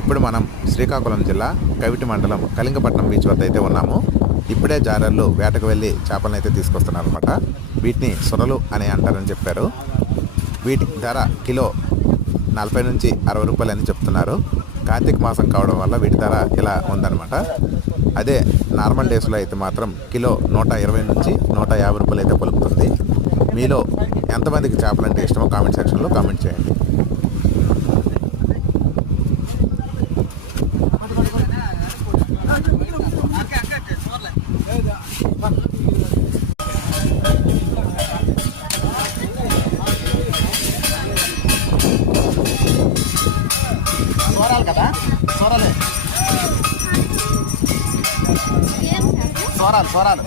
ఇప్పుడు మనం శ్రీకాకుళం జిల్లా కవిటి మండలం కళింగపట్నం బీచ్ వద్ద అయితే ఉన్నాము. ఇప్పుడే జాలర్లు వేటకు వెళ్ళి చేపలను అయితే తీసుకొస్తున్నారు అనమాట. వీటిని సొరలు అని అంటారని చెప్పారు. వీటి ధర కిలో 40 నుంచి 60 రూపాయలు అని చెప్తున్నారు. కార్తీక మాసం కావడం వల్ల వీటి ధర ఇలా ఉందన్నమాట. అదే నార్మల్ డేస్లో అయితే మాత్రం కిలో 120 నుంచి 150 రూపాయలు అయితే పలుకుతుంది. మీలో ఎంతమందికి చేపలు అంటే ఇష్టమో కామెంట్ సెక్షన్లో కామెంట్ చేయండి. సోరాలు కదా, సోరాలే, సోరాలు